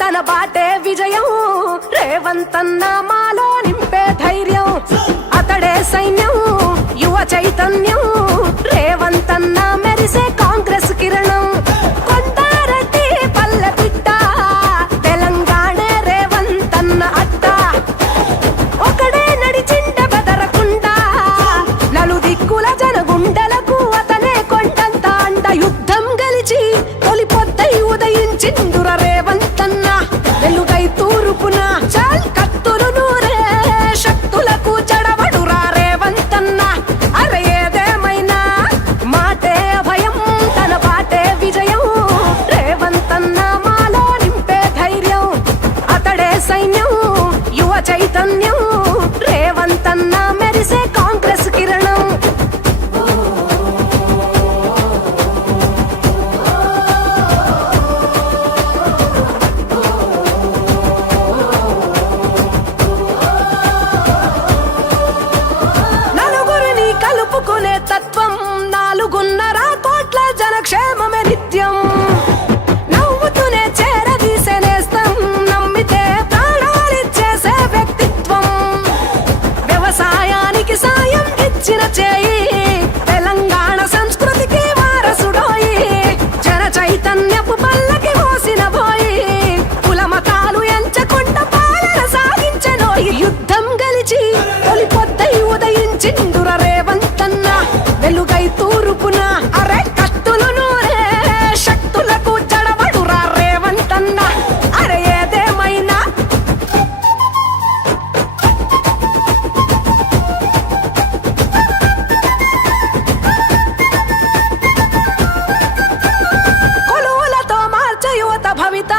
తన బాటే విజయం రేవంతన్న మాలో నింపే ధైర్యం అతడే సైన్యం యువ చైతన్యం రేవంతన్న మెరిసే కాంగ్రెస్ కిరణం కొండారెడ్డి పల్లె బిడ్డ తెలంగాణ రేవంతన్న అడ్డ ఒకడే నడిచిండ బెదరకుండా నలుదిక్కుల జనగుండలకు అతనే కొండంత అండ యుద్ధం గెలిచి తొలి పొద్దై ఉదయించిండుర రేవంతన్న వెలుగై తూర్పున చాల్ కత్తులు నూరే శక్తులకు జడవడురా రేవంతన్న అరే ఏదేమైనా మాటే అభయం తన బాటే విజయం రేవంతన్న మాలో నింపే ధైర్యం అతడే సైన్యం యువ చైతన్యం రేవంతన్న మెరిసే కాంగ్రెస్ కిరణం నలుగురిని కలుపుకునే తత్వం 4.5 కోట్ల జనక్షేమమే నిత్యం నవ్వుతూనే చేరదీసే నేస్తం నమ్మితే ప్రాణాలిచ్చేసే వ్యక్తిత్వం వ్యవసాయానికి సాయం ఇచ్చిన చేయి తెలంగాణ సంస్కృతికి వారసుడోయి జన చైతన్యపు పల్లకి మోసిన పోయి కుల మతాలు ఎంచకుండా పాలన సాగించెనోయి యుద్ధం గెలిచి తొలి పొద్దై ఉదయించిండుర రేవంతన్న వెలుగై తూర్పున అరే కత్తులు నూరే శక్తులకు జడవడురా రేవంతన్న అరే ఏదేమైనా కొలువులతో మార్చే యువత భవిత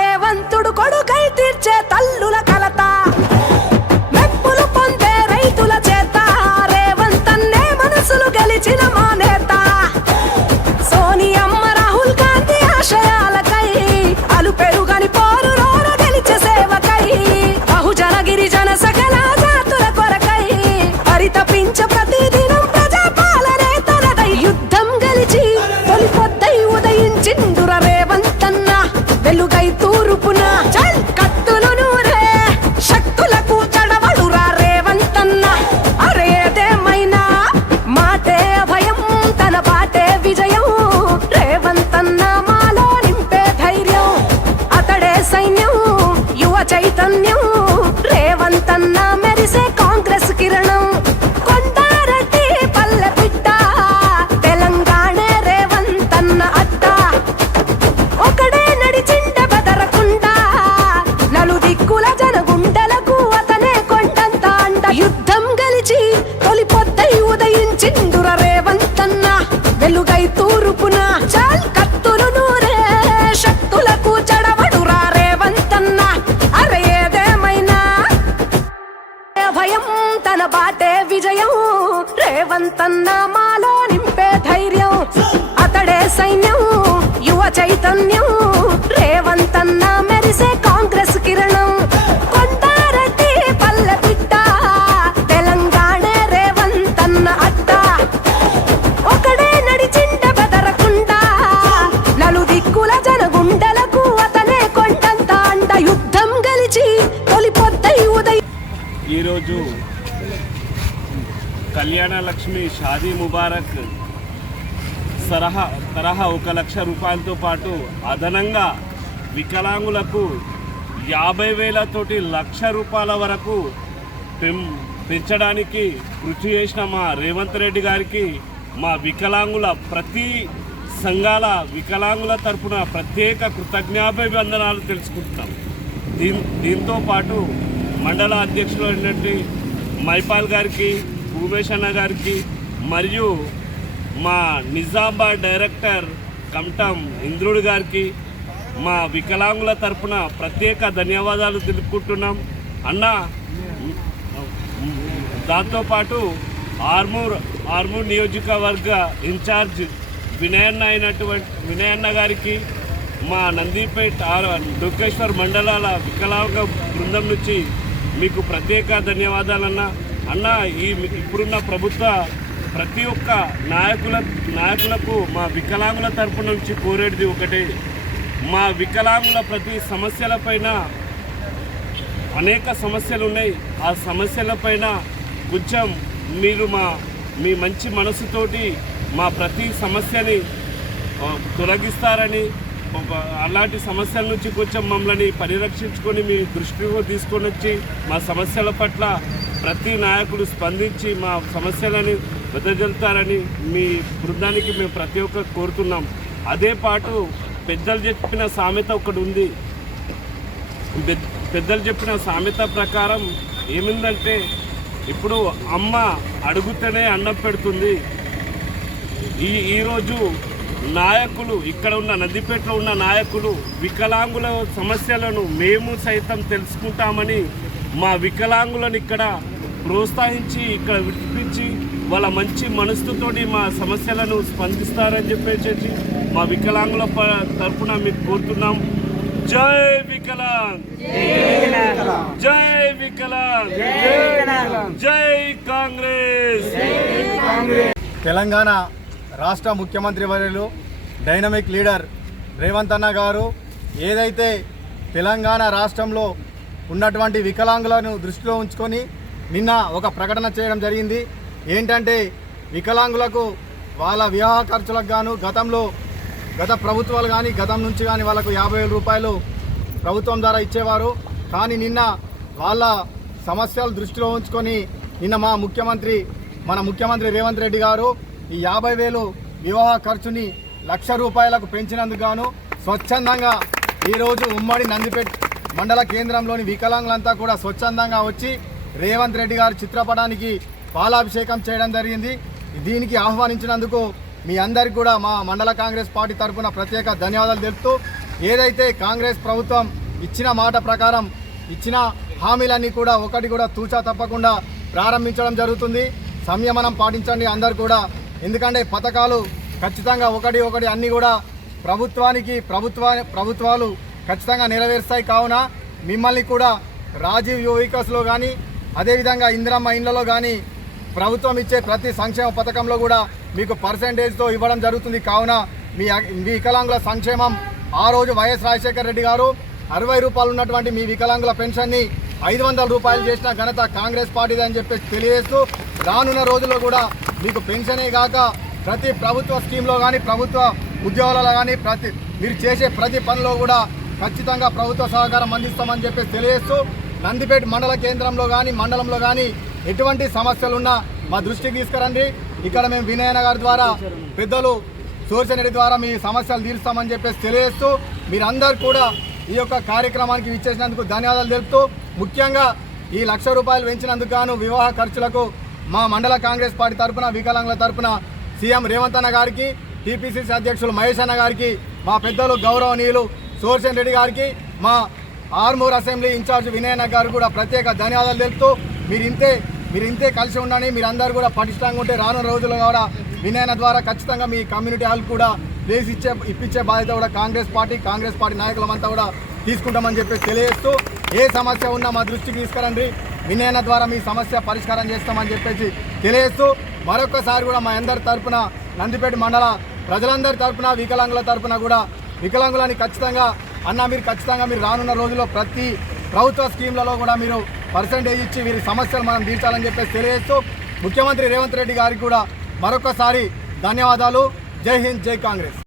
రేవంతుడు కొడుకై తీర్చే తల్లుల కలత మెప్పులు పొందే రైతుల చేత రేవంతన్నే మనసులు గెలిచిన మా నేత సోనియమ్మ రాహుల్ గాంధీ ఆశయాలకై అలు పెరుగని పోరు రోర గెలిచే సేవకై బహుజన గిరిజన సకల జాతుల కొరకై పరితపించ ప్రతిదినం ప్రజాపాలనే తనదై యుద్ధం గెలిచి తొలి పొద్దై ఉదయించిండుర రేవంతన్న వెలుగై తూర్పున చల్ కత్తులు నూరే శక్తులకు జడవడురా రేవంతన్న అరే ఏదేమైనా మాటే అభయం తన బాటే విజయం రేవంతన్న మాలో నింపే ధైర్యం అతడే సైన్యం యువ చైతన్యం రేవంతన్న మెరిసే కాంగ్రెస్ కిరణం కొండారెడ్డి పల్లె బిడ్డ తెలంగాణ రేవంతన్న అడ్డ ఒకడే నడిచిండ బెదరకుండా నలుదిక్కుల జనగుండలకు అతనే కొండంత అండ యుద్ధం గెలిచి తొలి పొద్దై ఉదయించిండుర రేవంతన్న వెలుగై తూర్పున చాల్ కత్తులు నూరే శక్తులకు జడవడురా రేవంతన్న అరే ఏదేమైనా భయం తన బాటే విజయం రేవంతన్న మాలో నింపే ధైర్యం అతడే సైన్యం యువ చైతన్యం రేవంతన్న మెరిసే కాంగ్రెస్ కిరణం కొండారెడ్డి పల్లె బిడ్డ తెలంగాణ రేవంతన్న అడ్డ ఒకడే నడిచిండ బెదరకుండా నలుదిక్కుల జనగుండలకు అతనే కొండంత అండ యుద్ధం గెలిచి తొలి పొద్దై ఈరోజు కళ్యాణ లక్ష్మి షాదీ ముబారక్ తరహా 1 లక్ష రూపాయలతో పాటు అదనంగా వికలాంగులకు 50,000 తోటి 1,00,000 రూపాయల వరకు పెంచడానికి కృషి చేసిన మా రేవంత్ రెడ్డి గారికి మా వికలాంగుల ప్రతి సంఘాల వికలాంగుల తరపున ప్రత్యేక కృతజ్ఞాభివందనాలు తెలుసుకుంటున్నాం. దీంతో పాటు మండల అధ్యక్షులు అయినటువంటి మైపాల్ గారికి, ఉమేష్ అన్న గారికి మరియు మా నిజామాబాద్ డైరెక్టర్ కమటం ఇంద్రుడు గారికి మా వికలాంగుల తరపున ప్రత్యేక ధన్యవాదాలు తెలుపుకుంటున్నాం అన్న. దాంతోపాటు ఆర్మూర్ నియోజకవర్గ ఇన్ఛార్జ్ వినయన్న గారికి, మా నందిపేట్ డొక్కేశ్వర్ మండలాల వికలాంగ బృందం నుంచి మీకు ప్రత్యేక ధన్యవాదాలన్నా. అన్న, ఇప్పుడున్న ప్రభుత్వ ప్రతి ఒక్క నాయకులకు మా వికలాంగుల తరపు నుంచి కోరేది ఒకటే, మా వికలాంగుల ప్రతి సమస్యలపైన అనేక సమస్యలు ఉన్నాయి. ఆ సమస్యలపైన కొంచెం మీరు మీ మంచి మనసుతోటి మా ప్రతి సమస్యని తొలగిస్తారని, అలాంటి సమస్యల నుంచి కొంచెం మమ్మల్ని పరిరక్షించుకొని మీ దృష్టిలో తీసుకొని వచ్చి మా సమస్యల పట్ల ప్రతి నాయకుడు స్పందించి మా సమస్యలను వెదజల్లుతారని మీ బృందానికి మేము ప్రతి ఒక్కరు కోరుతున్నాం. అదే పాటు పెద్దలు చెప్పిన సామెత ఒకటి ఉంది. పెద్దలు చెప్పిన సామెత ప్రకారం ఏమిందంటే, ఇప్పుడు అమ్మ అడుగుతూనే అన్నం పెడుతుంది. ఈరోజు నాయకులు, ఇక్కడ ఉన్న నందిపేటలో ఉన్న నాయకులు వికలాంగుల సమస్యలను మేము సైతం తెలుసుకుంటామని మా వికలాంగులను ఇక్కడ ప్రోత్సహించి ఇక్కడ విడిపించి వాళ్ళ మంచి మనసుతోటి మా సమస్యలను స్పందిస్తారని చెప్పేసి మా వికలాంగుల తరఫున మీకు కోరుతున్నాం. జై వికలాంగ్, జై వికలాంగ్, జై కాంగ్రెస్. తెలంగాణ రాష్ట్ర ముఖ్యమంత్రి వర్యులు డైనమిక్ లీడర్ రేవంత్ అన్న గారు ఏదైతే తెలంగాణ రాష్ట్రంలో ఉన్నటువంటి వికలాంగులను దృష్టిలో ఉంచుకొని నిన్న ఒక ప్రకటన చేయడం జరిగింది. ఏంటంటే వికలాంగులకు వాళ్ళ వివాహ ఖర్చులకు గాను గత ప్రభుత్వాలు కానీ గతం నుంచి కానీ వాళ్ళకు 50,000 రూపాయలు ప్రభుత్వం ద్వారా ఇచ్చేవారు. కానీ నిన్న వాళ్ళ సమస్యలు దృష్టిలో ఉంచుకొని నిన్న మన ముఖ్యమంత్రి రేవంత్ రెడ్డి గారు ఈ 50,000 వివాహ ఖర్చుని 1,00,000 రూపాయలకు పెంచినందుకు గాను స్వచ్ఛందంగా ఈరోజు ఉమ్మడి నందిపేట మండల కేంద్రంలోని వికలాంగులంతా కూడా స్వచ్ఛందంగా వచ్చి రేవంత్ రెడ్డి గారి చిత్రపటానికి పాలాభిషేకం చేయడం జరిగింది. దీనికి ఆహ్వానించినందుకు మీ అందరికీ కూడా మా మండల కాంగ్రెస్ పార్టీ తరఫున ప్రత్యేక ధన్యవాదాలు తెలుపుతూ, ఏదైతే కాంగ్రెస్ ప్రభుత్వం ఇచ్చిన మాట ప్రకారం ఇచ్చిన హామీలన్నీ కూడా ఒకటి కూడా తూచా తప్పకుండా ప్రారంభించడం జరుగుతుంది. సంయమనం పాటించండి అందరు కూడా, ఎందుకంటే పథకాలు ఖచ్చితంగా ఒకటి అన్నీ కూడా ప్రభుత్వాలు ఖచ్చితంగా నెరవేరుస్తాయి. కావున మిమ్మల్ని కూడా రాజీవ్ యువ వికాస్లో కానీ అదేవిధంగా ఇందిరమ్మ ఇండ్లలో కానీ ప్రభుత్వం ఇచ్చే ప్రతి సంక్షేమ పథకంలో కూడా మీకు పర్సెంటేజ్తో ఇవ్వడం జరుగుతుంది. కావున మీ వికలాంగుల సంక్షేమం ఆ రోజు వైఎస్ రాజశేఖర రెడ్డి గారు 60 రూపాయలు ఉన్నటువంటి మీ వికలాంగుల పెన్షన్ని 500 రూపాయలు చేసిన ఘనత కాంగ్రెస్ పార్టీది అని చెప్పేసి తెలియజేస్తూ, రానున్న రోజుల్లో కూడా మీకు పెన్షనే కాక ప్రతి ప్రభుత్వ స్కీమ్లో కానీ ప్రభుత్వ ఉద్యోగాలలో కానీ మీరు చేసే ప్రతి పనిలో కూడా ఖచ్చితంగా ప్రభుత్వ సహకారం అందిస్తామని చెప్పేసి తెలియజేస్తూ, నందిపేట మండల కేంద్రంలో కానీ మండలంలో కానీ ఎటువంటి సమస్యలున్నా మా దృష్టికి తీసుకురండి. ఇక్కడ మేము వినయన గారి ద్వారా పెద్దలు సూర్యరెడ్డి ద్వారా మీ సమస్యలు తీరుస్తామని చెప్పేసి తెలియజేస్తూ, మీరందరూ కూడా ఈ యొక్క కార్యక్రమానికి విచ్చేసినందుకు ధన్యవాదాలు తెలుపుతూ, ముఖ్యంగా ఈ 1,00,000 రూపాయలు పెంచినందుకు గాను వివాహ ఖర్చులకు మా మండల కాంగ్రెస్ పార్టీ తరఫున వికలాంగుల తరఫున సీఎం రేవంత్ అన్న గారికి, టీపీసీసీ అధ్యక్షులు మహేష్ అన్న గారికి, మా పెద్దలు గౌరవనీయులు సూర్యరెడ్డి గారికి, మా ఆర్మూర్ అసెంబ్లీ ఇన్ఛార్జ్ వినయన్న గారు కూడా ప్రత్యేక ధన్యవాదాలు తెలుపుతూ, మీరు ఇంతే కలిసి ఉండండి. మీరందరూ కూడా పటిష్టంగా ఉంటే రానున్న రోజుల్లో కూడా వినయన్న ద్వారా ఖచ్చితంగా మీ కమ్యూనిటీ హాల్ కూడా ప్లేస్ ఇప్పించే బాధ్యత కూడా కాంగ్రెస్ పార్టీ నాయకులమంతా కూడా తీసుకుంటామని చెప్పేసి తెలియజేస్తూ, ఏ సమస్య ఉన్నా మా దృష్టికి తీసుకురండి, వినయన్న ద్వారా మీ సమస్య పరిష్కారం చేస్తామని చెప్పేసి తెలియజేస్తూ, మరొకసారి కూడా మా అందరి తరఫున నందిపేట మండల ప్రజలందరి తరఫున వికలాంగుల తరఫున కూడా వికలాంగులని ఖచ్చితంగా మీరు రానున్న రోజుల్లో ప్రతి ప్రభుత్వ స్కీమ్లలో కూడా మీరు పర్సెంటేజ్ ఇచ్చి వీరి సమస్యలు మనం తీర్చాలని చెప్పేసి తెలియజేస్తూ, ముఖ్యమంత్రి రేవంత్ రెడ్డి గారికి కూడా మరొకసారి ధన్యవాదాలు. జై హింద్, జై కాంగ్రెస్.